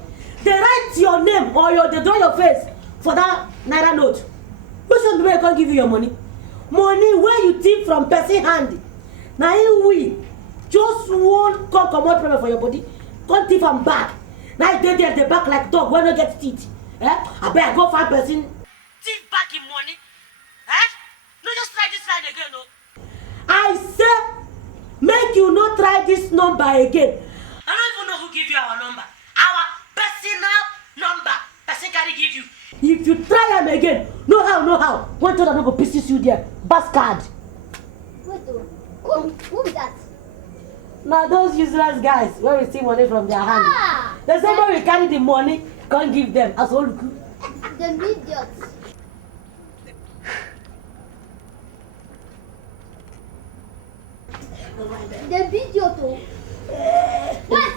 They write your name or they draw your face for that naira note. Which one do I can't give you your money? Money where you thief from person hand. Now we just won't come out for your body. Come thief and back. Now they there the back like dog when you get teeth. I better go find person. Thief back in money. again, no. I say, make you not try this number again. I don't even know who give you our number. Our personal number. Person can give you. If you try them again, no how. One time I'm going to pieces you there. Bastard. Wait, who is that? Now those useless guys, where we see money from their hand. They say when we carry the money, can't give them. As all good. The idiots. The video too. What?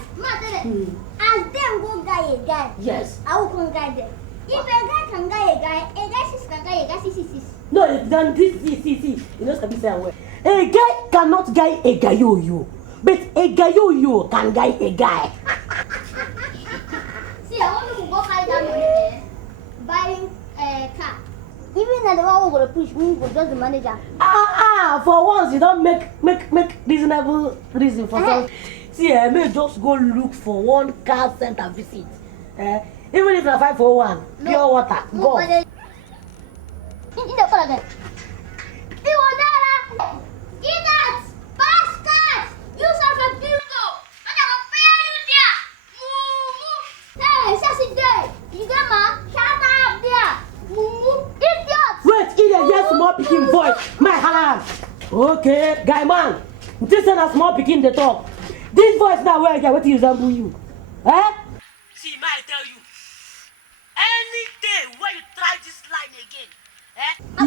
As them go guy a guy. Yes. I will come guide them. If a guy can guy a guy can guy a guy, see. No, then this see. You know something say well. A guy cannot guy a guy you. But a guy you can guy a guy. See, I want to go carry that money buying a car. Even at the one who will push me, will just the manager. For once you don't make reasonable reason for some. See, I may just go look for one car center visit. Even if I 541, pure water, go. In the front again. Eat that! Bastard! You suffer bingo! And I will pay you there! Move! Hey, Sassy Day! You get man? Shut up there! Move! Idiot! Wait, idiot, yes, small picking voice. My hand. Okay, guy man. This is a small picking the talk. This voice now where I get what you resemble you. See, may I tell you, any day when you try this line again,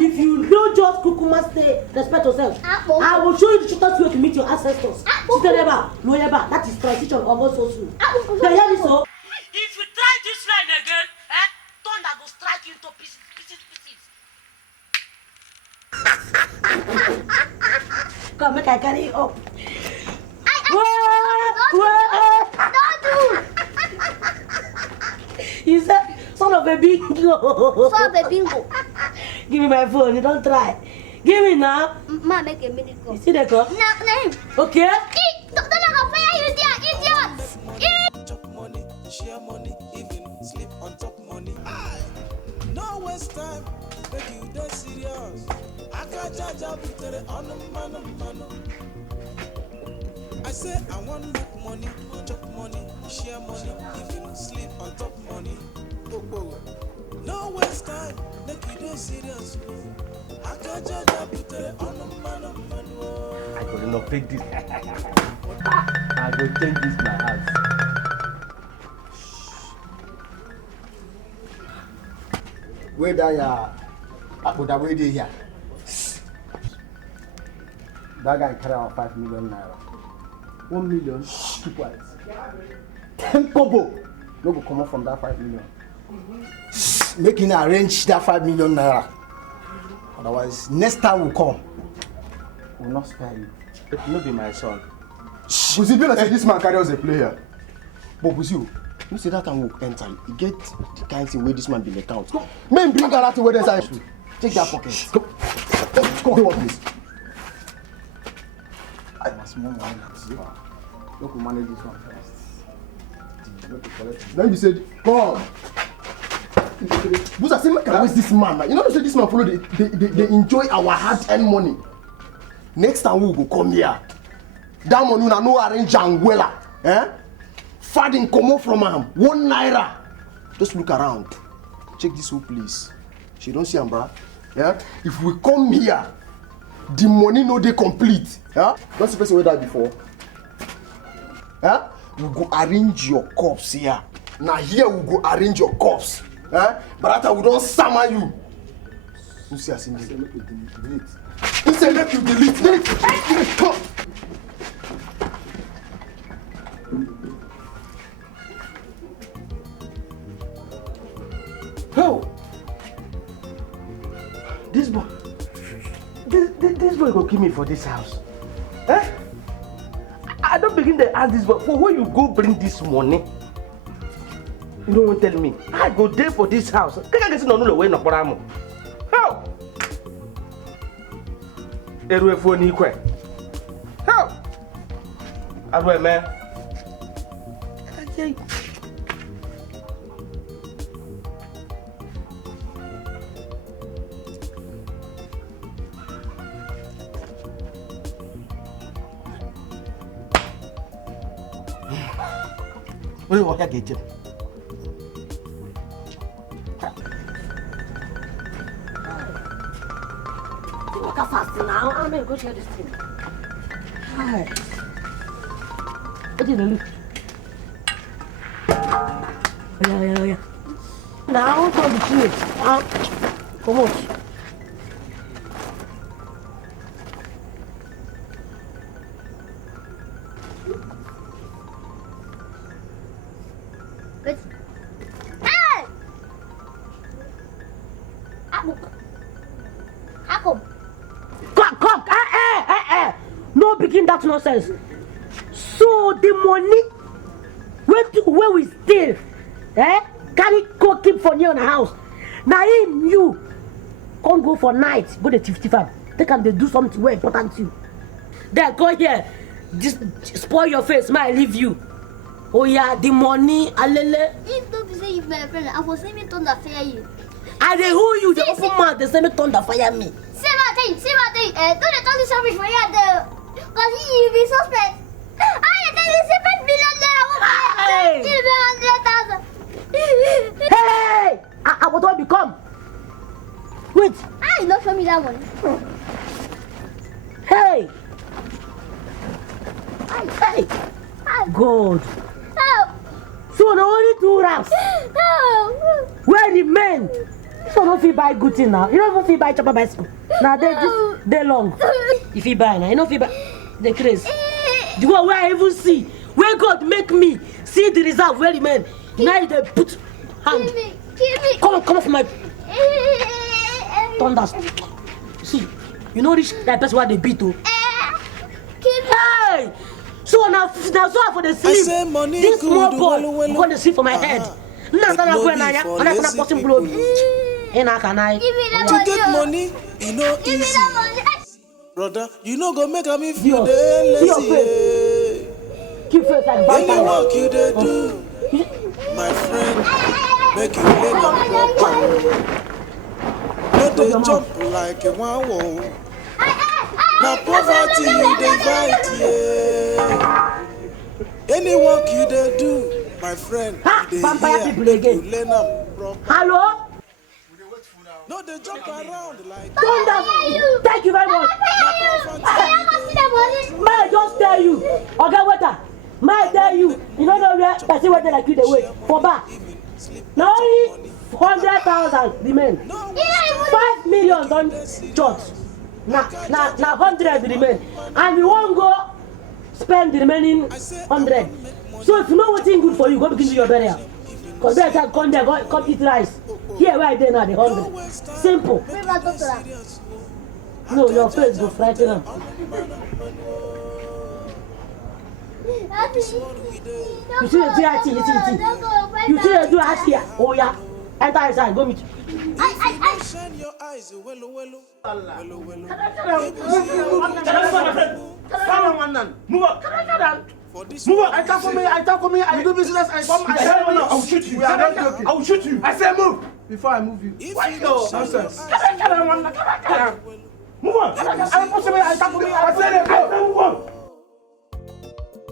if you don't just kukuma stay, respect yourself. I will show you the shortest way to meet your ancestors. Loyeba, that is transition of us so soon. They hear me so? If you try this line again, thunder will strike you into pieces. Come, make I carry you up. Don't do! You said, son of a bingo. Son of a bingo. Give me my phone, you don't try. Give me now. Ma, make a minute call. You see the call? No. Okay? Don't fire you there, idiots! Chop money, share money, even sleep on top money. No waste time, make you dead serious. I can't judge up to the on man. I say I want make money, chop money, share money, even sleep on top money. No waste time, make you dead serious. I can't judge up to the on man. I go renovate this. I go change this my house. Where that Abuda where they here? That guy carry out 5 million naira. 1 million, keep quiet. 10 kobo. No go come out from that 5 million. Making arrange that 5 million naira. Otherwise, next time we come, we'll not spare you. It will be my son. Buzi, be like this man carry us a player. But Buzi, you see that time we enter, you get the kind of thing where this man be in account. Men bring her out to where there's a take that pocket. Come on, please. I must move on. Look, we manage this one first. Then you said, come. Buzi, say, make I waste this man. You know, say this man follow, they enjoy our hard-earned money. Next time we will go come here. That money na no arrange and wella. Fading come out from him. 1 naira. Just look around. Check this whole place. She don't see him, bro. Yeah? If we come here, the money no dey complete. Yeah? Don't see person where that before. Yeah? We go arrange your corpse here. Now here we go arrange your corpse. Yeah? But after we don't summon you. You see us in there. Delete. You say make you delete. Come. Oh, this boy go kill me for this house. I don't begin to ask this boy for where you go bring this money. You don't want to tell me. I go there for this house. Can't get no way no poramo. How? Erwe phone ikwe. How? Arwe man. Okay. Only what I get you. Walk fast now. I'm going to go share this thing. Hi. What did you look? Yeah. Now, come the tree. Come on. Wait. Hey! Agu. Cock. No begin that nonsense. So the money where we steal, carry go keep for near the house. Now him you can't go for night, go to 55. They can they do something very important to you. Then go here, just spoil your face, might leave you. Oh yeah, the money, alele. If don't say you my friend, I will say me thunder fire you. I dey who you, the open mouth, they say me thunder fire me. Say my thing. Don't they tell you something for you there? Cause you be suspect. I tell you $7 million. Give me 100,000. Hey! What do I become? Wait. You don't show me that money. Hey! Hey! God. Help! So the only 2 racks. Help! Where the men? So don't feel buy good thing now. You don't feel buy chopper bicycle. Now they long. If you buy now, you know if you buy the craze. The one where I even see where God make me see the result where the men. Now they put hand. Give me. Come off my thunder. See, you know this that person where they beat to. Hey! So now so for the sleep. This small boy going to sleep for my head. Now I'm not possible blow me. And I can To get money, you know easy. Brother, you know go make me feel the lazy. Keep face like vampire. Any work you they do, my friend, make you lay down proper. No they jump like a one wall. Now poverty you they fight, yeah. Any work you they do, my friend, you vampire people again. lay down proper. Hello? No, they jump around like. Thank you very much. May I just tell you, okay, waiter. May I tell you, you don't know where person waiting like you they wait for bar. Now only 100,000 remain. 5 million on church. Now 100 remain, and you won't go spend the remaining 100. So if you know what's good for you, go begin to your burial. Because they can come there, come eat rice. Here where I dey now, the 100. Simple. No, your face go frighten them. You see the DIT, you see. You see the DIT here. Oh yeah. Enter inside, go meet you. Shine your eyes, wello. Move up. I talk for me. I do business. I will shoot you. I will shoot you. I say move before I move you. Why you go? Nonsense. Move on. I talk for me. I say move on.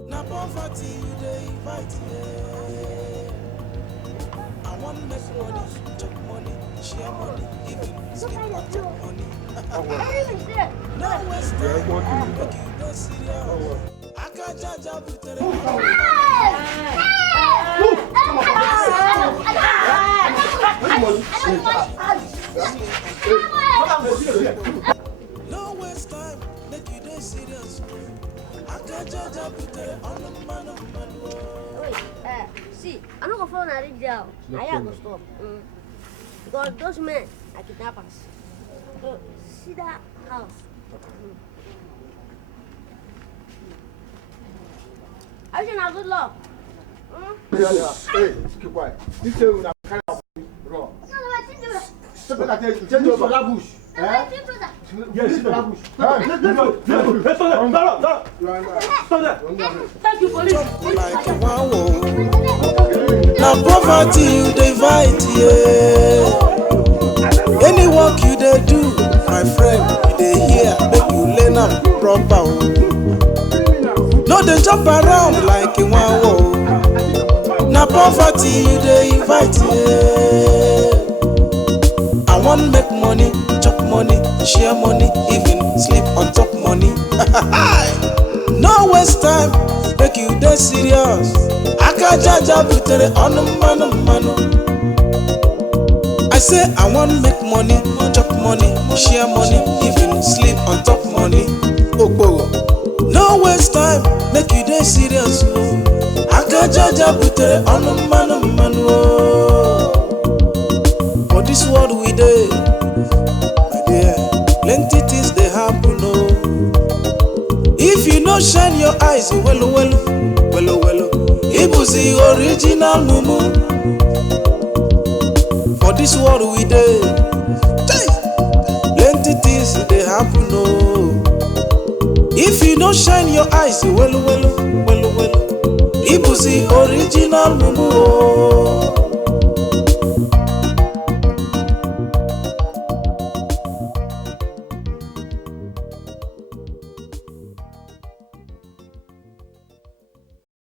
Now poverty you dey fight, I want make money, chop money, share money, even sleep on chop money. No waste time, make you dey serious. I can't judge up with the no waste time, make you dey serious. I can't judge up with the man. Wait, see, I'm not going to follow that jail. I have to stop. Because those men are kidnappers. So, see that house? I should have good luck. Hey, keep quiet. You say we are carrying out wrong. Step back and change your that bush. Yes, sit down. Thank you, police. Like wow. Now poverty you dey fight, yeah. Any work you dey do, my friend, you dey hear, make you learn am proper. No dey jump around like a wow. Na poverty you dey invite, I want make money, chop money, share money, even sleep on top money. No waste time, make you dey serious. Aka jaja butere onu manu. I say I want make money, chop money, share money, even sleep on top money. Okporo. No waste time, make you dey serious. Aka jaja butere onu manu. For this world we dey, my dear, plenty things dey happen. If you no shine your eyes, well, Ibuzi original mumu. For this world we dey, plenty things dey happen. If you no shine your eyes, well, Ibuzi original mumu.